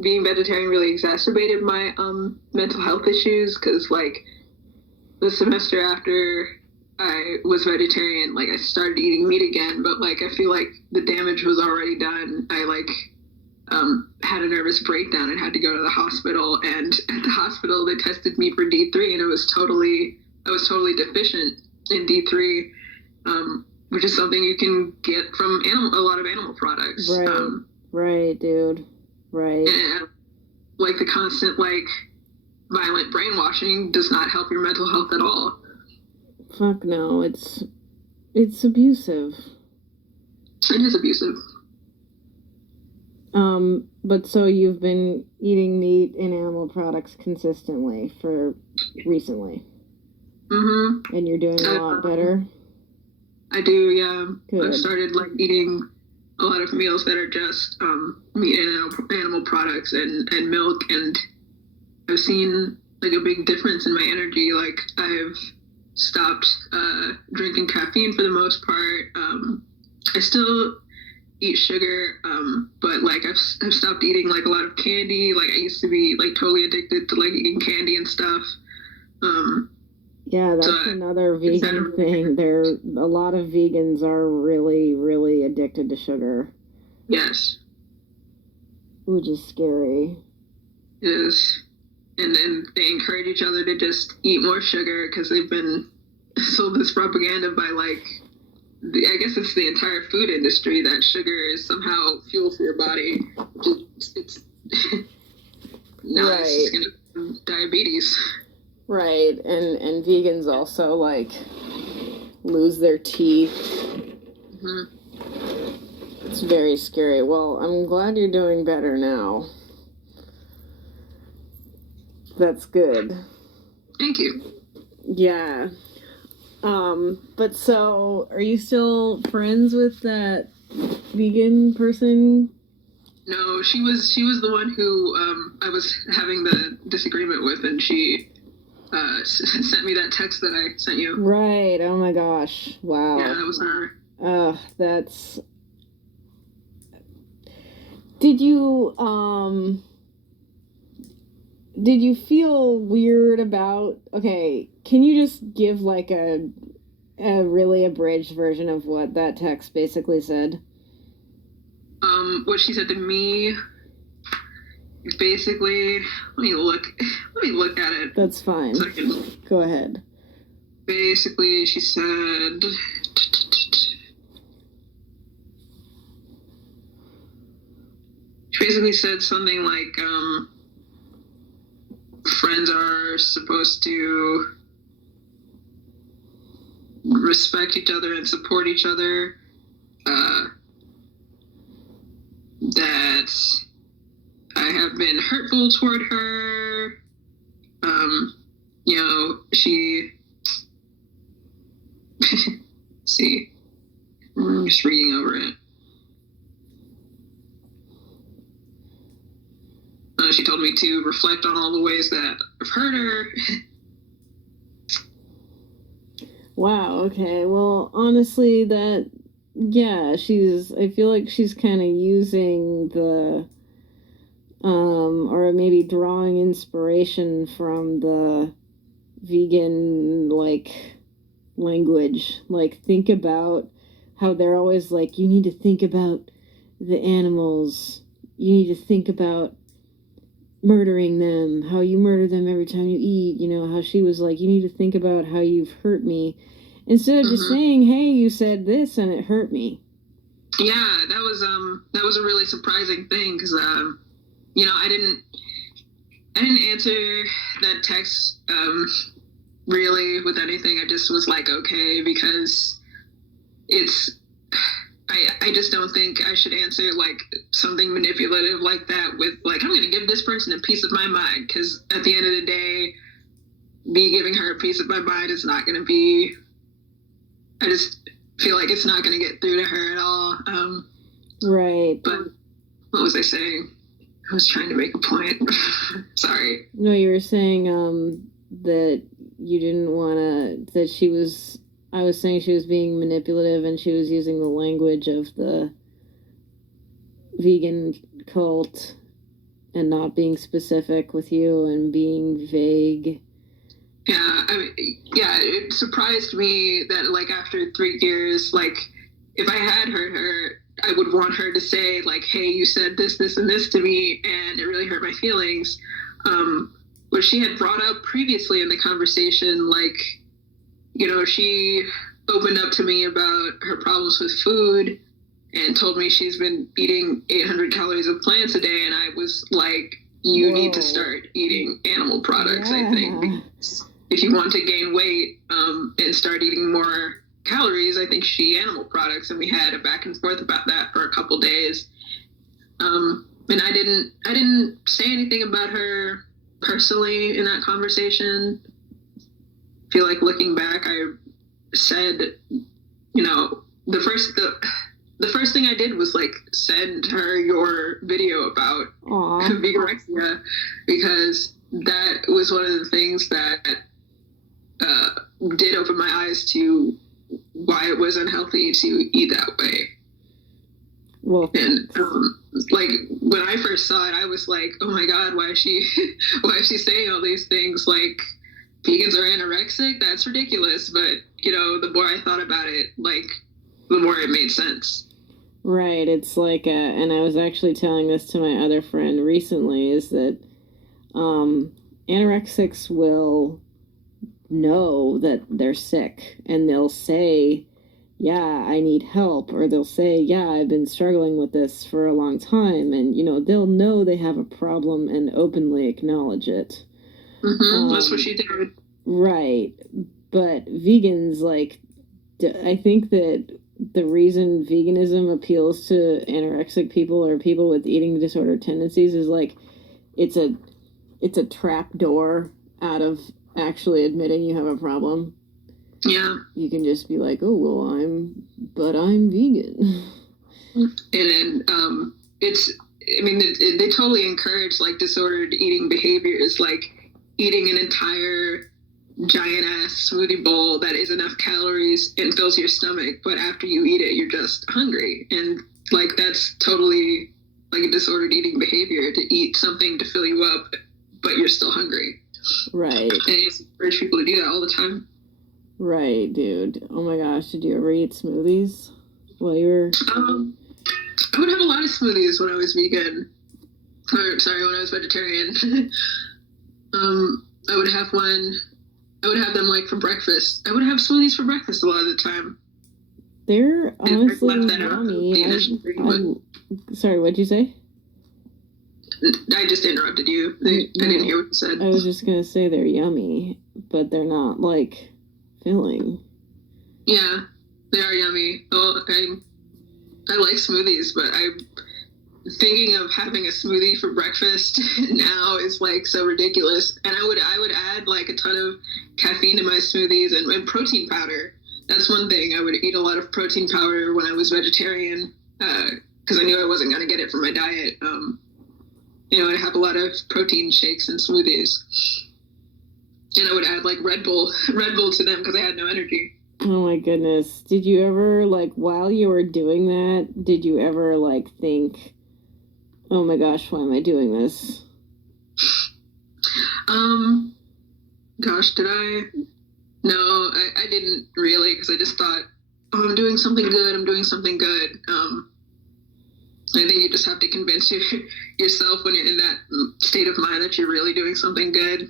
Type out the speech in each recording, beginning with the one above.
being vegetarian really exacerbated my mental health issues because like the semester after I was vegetarian, like I started eating meat again, but like I feel like the damage was already done. I like had a nervous breakdown and had to go to the hospital, and at the hospital they tested me for D3 and I was totally deficient in D3, which is something you can get from a lot of animal products. Right, right, dude. Right. And like the constant like violent brainwashing does not help your mental health at all. Fuck no, it's abusive. It is abusive. But so you've been eating meat and animal products consistently for recently. Mm-hmm. And you're doing a lot better? I do, yeah. Good. I've started like eating a lot of meals that are just meat and animal products and milk, and I've seen like a big difference in my energy. Like I've stopped drinking caffeine for the most part. I still eat sugar, but like I've stopped eating like a lot of candy. Like I used to be like totally addicted to like eating candy and stuff. Yeah, that's another vegan thing. A lot of vegans are really, really addicted to sugar. Yes. Which is scary. It is. And then they encourage each other to just eat more sugar because they've been sold this propaganda by like, I guess it's the entire food industry that sugar is somehow fuel for your body. It's now right. It's just gonna diabetes. Right, and vegans also like lose their teeth. Mm-hmm. It's very scary. Well, I'm glad you're doing better now. That's good. Thank you. Yeah. But so, are you still friends with that vegan person? No, she was the one who I was having the disagreement with, and she sent me that text that I sent you. Right. Oh my gosh. Wow. Yeah, that was her. That's. Did you feel weird about, okay, can you just give like a really abridged version of what that text basically said? What she said to me, basically, let me look at it. That's fine. Go ahead. Basically, she said, something like, friends are supposed to respect each other and support each other. That I have been hurtful toward her. She. See, I'm just reading over it. She told me to reflect on all the ways that I've hurt her. Wow, okay. Well, honestly, I feel like she's kind of using the, or maybe drawing inspiration from the vegan, like, language. Like, think about how they're always like, you need to think about the animals. You need to think about murdering them, how you murder them every time you eat, how she was like, you need to think about how you've hurt me. Instead of just saying, hey, you said this and it hurt me. Yeah, that was a really surprising thing because, I didn't answer that text really with anything. I just was like, okay, because I just don't think I should answer like something manipulative like that with like, I'm going to give this person a piece of my mind, because at the end of the day, me giving her a piece of my mind is not going to be, I just feel like it's not going to get through to her at all. Right. But what was I saying? I was trying to make a point. Sorry. No, you were saying that you didn't want to, I was saying she was being manipulative and she was using the language of the vegan cult and not being specific with you and being vague. Yeah, it surprised me that like after 3 years, like if I had heard her, I would want her to say like, "Hey, you said this, this, and this to me, and it really hurt my feelings." What she had brought up previously in the conversation, like, she opened up to me about her problems with food and told me she's been eating 800 calories of plants a day, and I was like, "You need to start eating animal products." I think because if you want to gain weight and start eating more calories, I think she animal products, and we had a back and forth about that for a couple days. And I didn't say anything about her personally in that conversation. I feel like looking back, I said, the first thing I did was like send her your video about Vegorexia, because that was one of the things that did open my eyes to why it was unhealthy to eat that way. Well, and like when I first saw it, I was like, "Oh my God, why is she saying all these things? Like, vegans are anorexic? That's ridiculous." But the more I thought about it, like the more it made sense. Right. It's like, and I was actually telling this to my other friend recently, is that anorexics will know that they're sick, and they'll say, "Yeah, I need help," or they'll say, "Yeah, I've been struggling with this for a long time," and they'll know they have a problem and openly acknowledge it. That's what she did. Right. But vegans, like, I think that the reason veganism appeals to anorexic people or people with eating disorder tendencies is like it's a trap door out of actually admitting you have a problem. Yeah. You can just be like, "Oh, well, I'm vegan." And then they totally encourage like disordered eating behaviors, like eating an entire giant ass smoothie bowl that is enough calories and fills your stomach, but after you eat it, you're just hungry. And like that's totally like a disordered eating behavior, to eat something to fill you up, but you're still hungry. Right. And I just encourage people to do that all the time. Right, dude. Oh my gosh, did you ever eat smoothies while you were... I would have a lot of smoothies when I was vegan. Or, sorry, when I was vegetarian. I would have them like for breakfast. I would have smoothies for breakfast a lot of the time. They're honestly yummy. Sorry, what'd you say? I just interrupted you. I didn't hear what you said. I was just going to say they're yummy, but they're not, like, filling. Yeah, they are yummy. Well, I like smoothies, but I'm thinking of having a smoothie for breakfast now is, like, so ridiculous. And I would add, like, a ton of caffeine to my smoothies and protein powder. That's one thing. I would eat a lot of protein powder when I was vegetarian because I knew I wasn't going to get it from my diet. I'd have a lot of protein shakes and smoothies. And I would add like Red Bull to them because I had no energy. Oh my goodness. Did you ever, like, while you were doing that, did you ever, like, think, "Oh my gosh, why am I doing this?" Gosh, did I? No, I didn't really, because I just thought, "Oh, I'm doing something good. I think you just have to convince yourself when you're in that state of mind that you're really doing something good.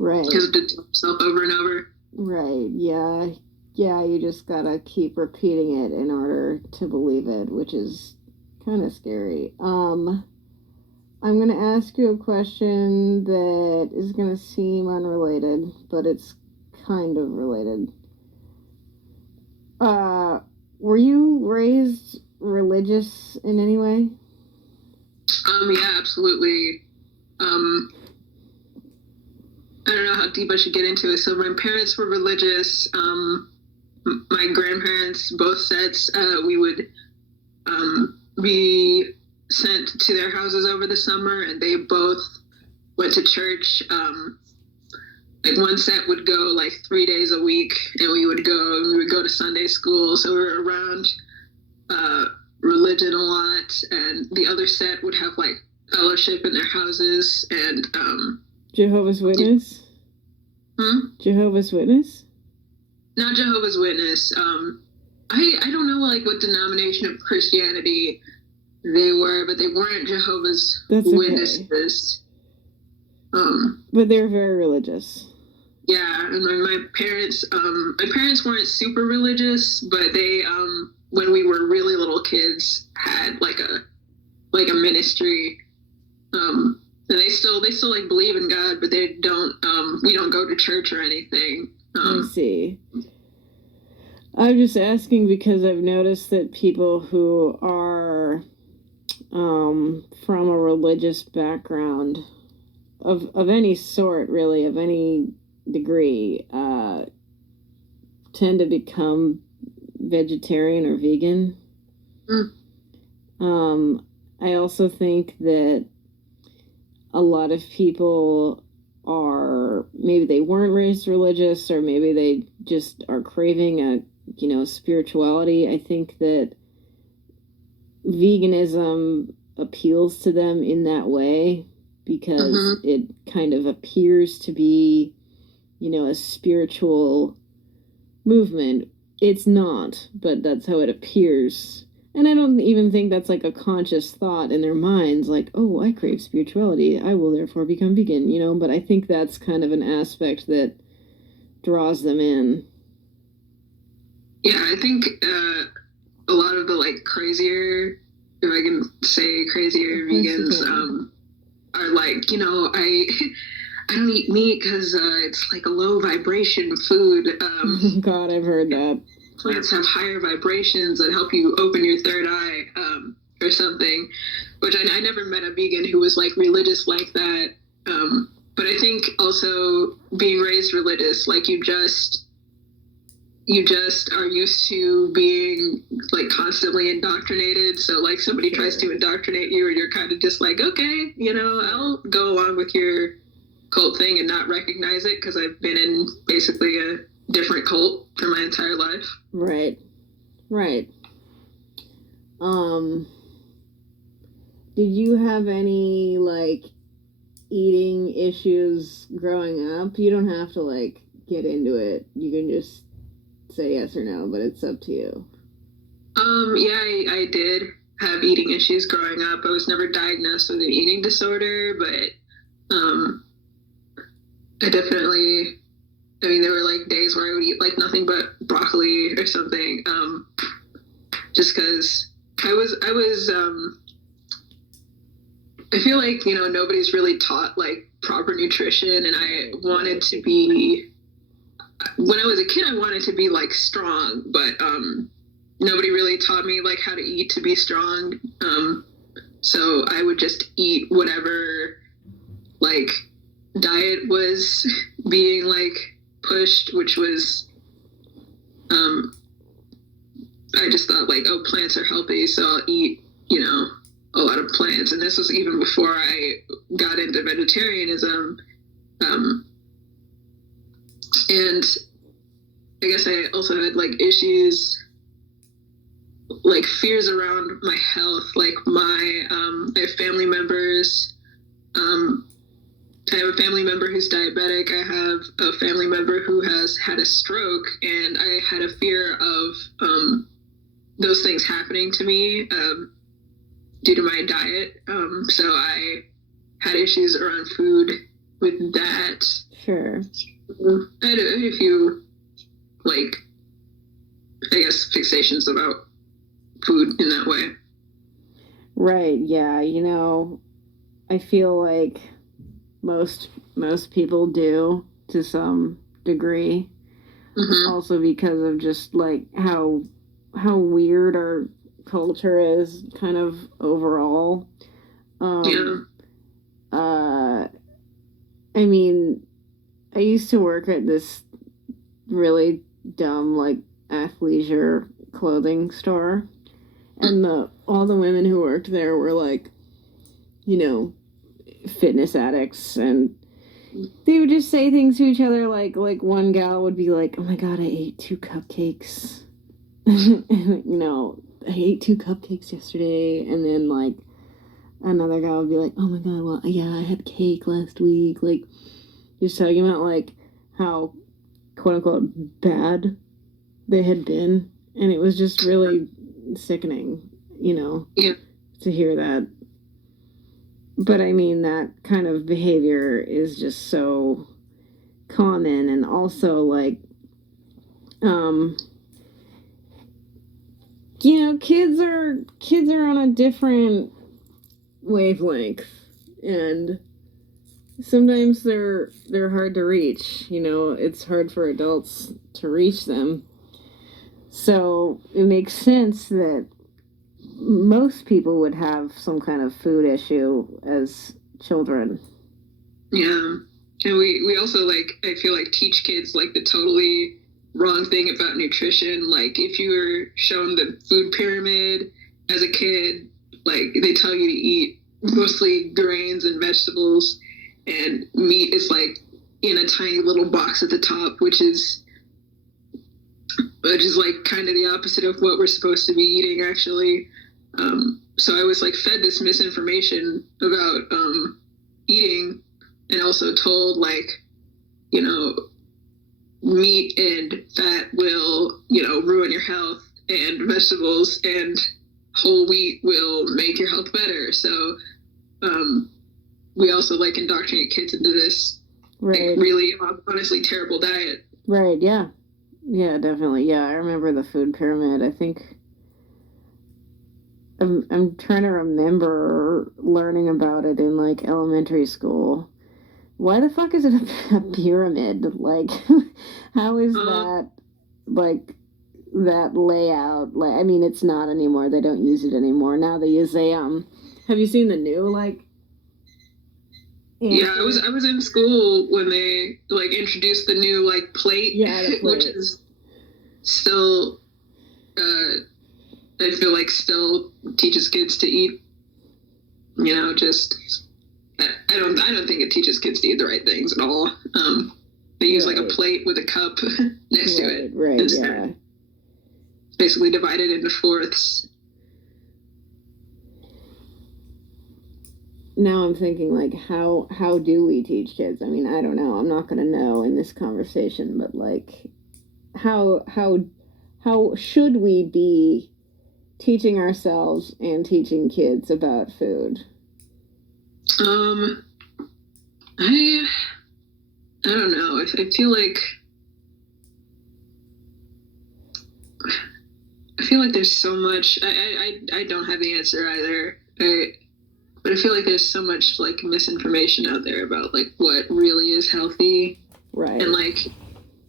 Right. Because to tell yourself over and over. Right, yeah. Yeah, you just gotta keep repeating it in order to believe it, which is kind of scary. I'm gonna ask you a question that is gonna seem unrelated, but it's kind of related. Were you raised religious in any way? Yeah, absolutely. I don't know how deep I should get into it. So my parents were religious. My grandparents, both sets, we would be sent to their houses over the summer, and they both went to church. Like one set would go like 3 days a week, and we would go to Sunday school. So we were around religion a lot, and the other set would have like fellowship in their houses, and Jehovah's Witness? Jehovah's Witness? Not Jehovah's Witness. I don't know like what denomination of Christianity they were, but they weren't Jehovah's Witnesses. But they were very religious. Yeah, and my parents weren't super religious, but they when we were really little kids had like a ministry. And they still like believe in God, but they don't we don't go to church or anything. I see. I'm just asking because I've noticed that people who are from a religious background of any sort, really, of any degree, tend to become vegetarian or vegan. I also think that a lot of people are, maybe they weren't raised religious, or maybe they just are craving a, spirituality. I think that veganism appeals to them in that way because it kind of appears to be, a spiritual movement. It's not, but that's how it appears. And I don't even think that's like a conscious thought in their minds, like, oh, I crave spirituality, I will therefore become vegan, but I think that's kind of an aspect that draws them in. Yeah, I think a lot of the like crazier, if I can say crazier vegans, are like, I don't eat meat because it's like a low vibration food. God, I've heard that. Plants have higher vibrations that help you open your third eye, or something, which I never met a vegan who was like religious like that. But I think also being raised religious, like you just are used to being like constantly indoctrinated. So like somebody tries to indoctrinate you, and you're kind of just like, okay, I'll go along with your cult thing and not recognize it because I've been in basically a different cult for my entire life. Right. Did you have any like eating issues growing up? You don't have to like get into it. You can just say yes or no, but it's up to you. Yeah, I did have eating issues growing up. I was never diagnosed with an eating disorder, but I definitely, there were like days where I would eat like nothing but broccoli or something, just because I feel like, nobody's really taught like proper nutrition, and I wanted to be, when I was a kid, I wanted to be like strong, but nobody really taught me like how to eat to be strong. So I would just eat whatever like diet was being like pushed, which was I just thought like, oh, plants are healthy, so I'll eat, a lot of plants. And this was even before I got into vegetarianism. And I guess I also had like issues, like fears around my health. Like I have family members. I have a family member who's diabetic. I have a family member who has had a stroke, and I had a fear of those things happening to me due to my diet. So I had issues around food with that. Sure. I had a few, like, I guess, fixations about food in that way. Right, yeah. I feel like most people do to some degree. Also because of just like how weird our culture is kind of overall. I used to work at this really dumb like athleisure clothing store, and all the women who worked there were like, fitness addicts, and they would just say things to each other like one gal would be like, oh my god, I ate 2 cupcakes. I ate 2 cupcakes yesterday. And then like another guy would be like, oh my god, well, yeah, I had cake last week. Like, just talking about, like, how, quote unquote, bad they had been. And it was just really sickening, Yeah. to hear that. But I mean, that kind of behavior is just so common, and also, like, kids are on a different wavelength, and sometimes they're hard to reach. It's hard for adults to reach them. So it makes sense that most people would have some kind of food issue as children. Yeah. And we also, like, I feel like, teach kids, like, the totally wrong thing about nutrition. Like, if you were shown the food pyramid as a kid, like, they tell you to eat mostly grains and vegetables, and meat is, like, in a tiny little box at the top, which is like kind of the opposite of what we're supposed to be eating, actually. So I was, like, fed this misinformation about eating, and also told, like, meat and fat will, ruin your health, and vegetables and whole wheat will make your health better. So we also, like, indoctrinate kids into this, right, like, really honestly terrible diet. Right, yeah. Yeah, definitely. Yeah, I remember the food pyramid. I think I'm trying to remember learning about it in, like, elementary school. Why the fuck is it a pyramid? Like, how is that, like, that layout? Like, I mean, it's not anymore. They don't use it anymore. Now they use have you seen the new, like, yeah, I was in school when they, like, introduced the new, like, plate, which is still, I feel like, still teaches kids to eat, just, I don't think it teaches kids to eat the right things at all. They use, like, a plate with a cup next to it. Right, yeah. Basically divided into fourths. Now I'm thinking, like, how do we teach kids? I mean, I don't know. I'm not going to know in this conversation, but, like, how should we be teaching ourselves and teaching kids about food? I don't know. I feel like there's so much. I don't have the answer either. But I feel like there's so much, like, misinformation out there about, like, what really is healthy. Right. And, like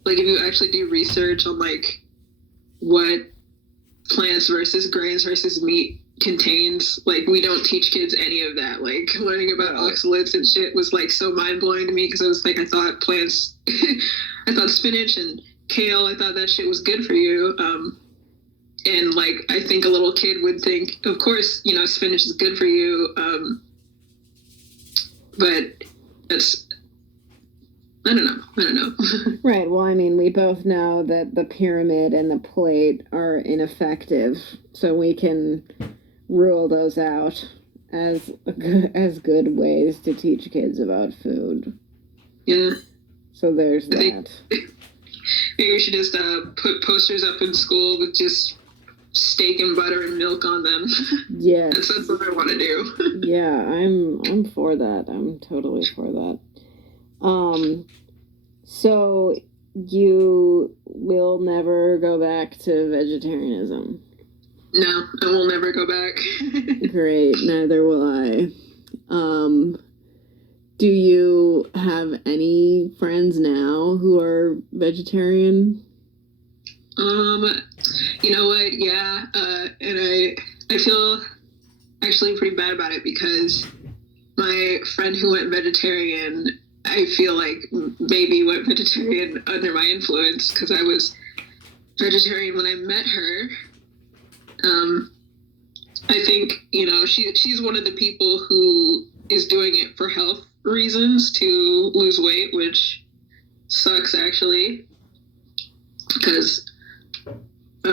if you actually do research on, like, what plants versus grains versus meat contains, like, we don't teach kids any of that. Like, learning about oxalates and shit was, like, so mind-blowing to me, because I was like, I thought plants I thought spinach and kale, I thought that shit was good for you. And, like, I think a little kid would think, of course, spinach is good for you. But that's, I don't know. Right. Well, I mean, we both know that the pyramid and the plate are ineffective, so we can rule those out as good ways to teach kids about food. Yeah. So there's that. Maybe we should just put posters up in school with just steak and butter and milk on them. Yes. That's what I want to do. Yeah, I'm for that. I'm totally for that. So you will never go back to vegetarianism? No, I will never go back. Great, neither will I. Do you have any friends now who are vegetarian? You know what? Yeah, and I feel actually pretty bad about it, because my friend who went vegetarian, I feel like maybe went vegetarian under my influence, because I was vegetarian when I met her. I think, she's one of the people who is doing it for health reasons, to lose weight, which sucks, actually, because I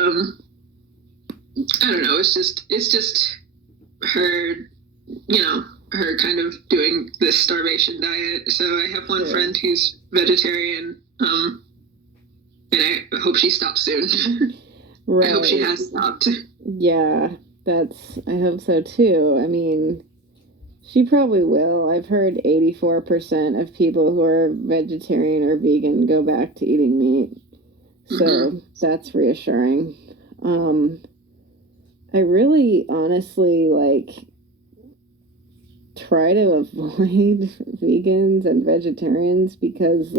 don't know, it's just her you know, her kind of doing this starvation diet. So I have one friend who's vegetarian, and I hope she stops soon. Right. I hope she has stopped. Yeah, I hope so too. I mean, she probably will. I've heard 84% of people who are vegetarian or vegan go back to eating meat. So that's reassuring. I really honestly try to avoid vegans and vegetarians because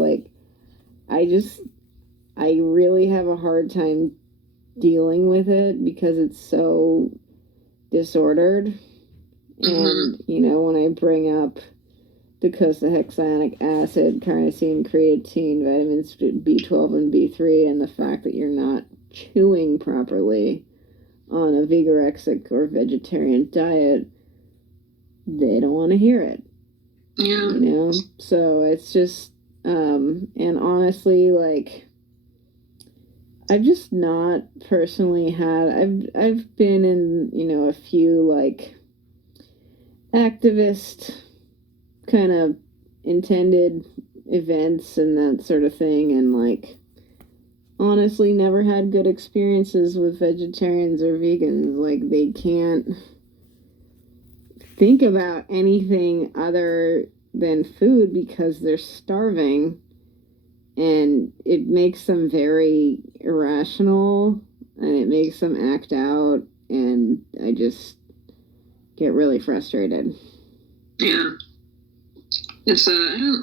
I really have a hard time dealing with it because it's so disordered. And, when I bring up docosahexaenic acid, carnosine, creatine, vitamins B12 and B3, and the fact that you're not chewing properly on a Vegorexic or vegetarian diet, they don't want to hear it. Yeah. So it's just, and honestly, I've just not personally I've been in, a few, activist kind of intended events and that sort of thing, and honestly never had good experiences with vegetarians or vegans. They can't think about anything other than food because they're starving, and it makes them very irrational and it makes them act out, and I just get really frustrated. Yeah. It's I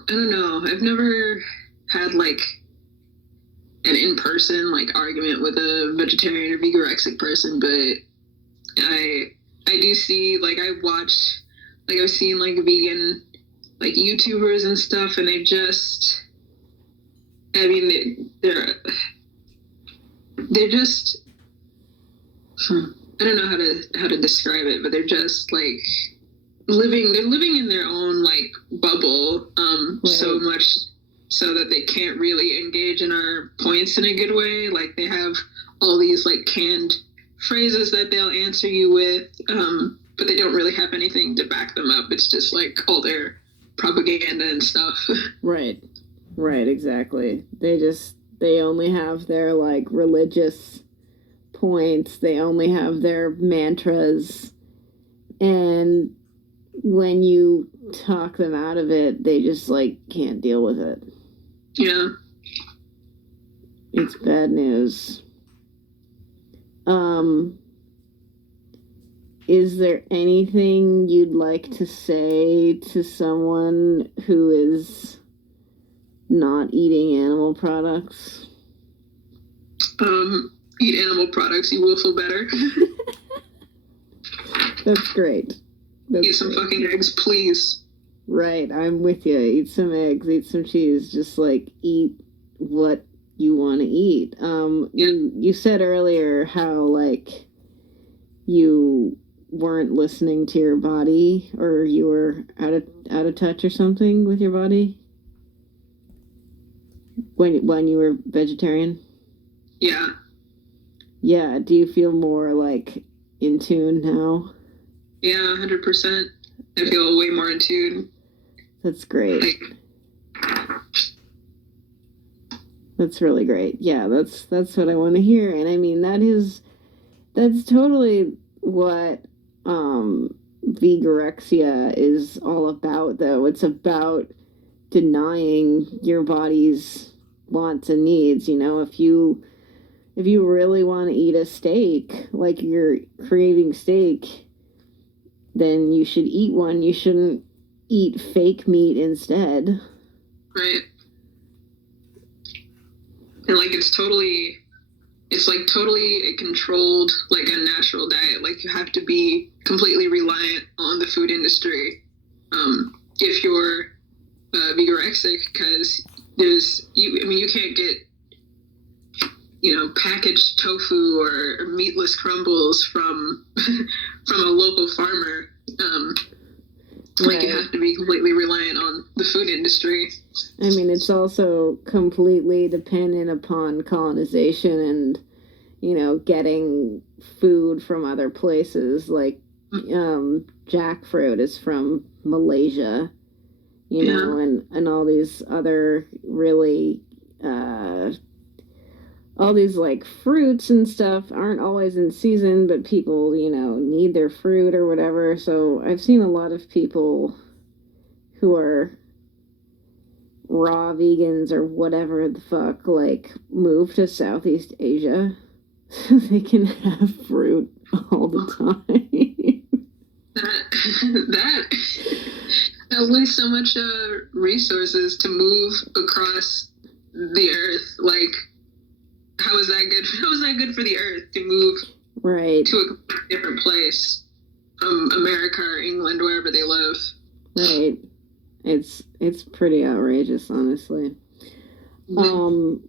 don't know. I've never had an in-person argument with a vegetarian or vegorexic person, but I do see I've watched I've seen vegan YouTubers and stuff, and they just, I mean, they're just, I don't know how to describe it, but they're just living in their own bubble, so much so that they can't really engage in our points in a good way. They have all these canned phrases that they'll answer you with, but they don't really have anything to back them up. It's just all their propaganda and stuff. Right, exactly. They only have their religious points. They only have their mantras, and when you talk them out of it, they just can't deal with it. Yeah. It's bad news. Is there anything you'd like to say to someone who is not eating animal products? Eat animal products, you will feel better. That's great. Eat some fucking eggs, please. Right, I'm with you. Eat some eggs, eat some cheese. Just eat what you want to eat. You said earlier how you weren't listening to your body, or you were out of touch or something with your body when you were vegetarian. Yeah. Yeah. Do you feel more in tune now? Yeah, 100%. I feel way more in tune. That's great. That's really great. Yeah, that's what I want to hear. And I mean, that's totally what Vegorexia is all about, though. It's about denying your body's wants and needs. If you really want to eat a steak, you're craving steak, then you should eat one. You shouldn't eat fake meat instead. Right. And it's totally a controlled, a natural diet. You have to be completely reliant on the food industry if you're vegorexic, because you can't get packaged tofu or meatless crumbles from from a local farmer. Right. You have to be completely reliant on the food industry. I mean, it's also completely dependent upon colonization and, getting food from other places. jackfruit is from Malaysia, you know, and all these other really, all these like fruits and stuff aren't always in season, but people, you know, need their fruit or whatever. So I've seen a lot of people who are raw vegans or whatever the fuck, like, move to Southeast Asia so they can have fruit all the time. that wastes so much resources to move across the earth. Like, how is that good? How is that good for the earth to move right to a different place from America or England, wherever they live? Right. It's pretty outrageous, honestly. Mm-hmm.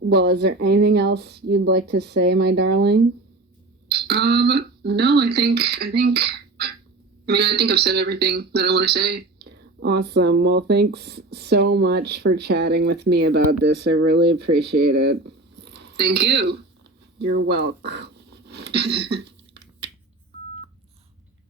Well, is there anything else you'd like to say, my darling? No, I think I've said everything that I want to say. Awesome. Well, thanks so much for chatting with me about this. I really appreciate it. Thank you. You're welcome.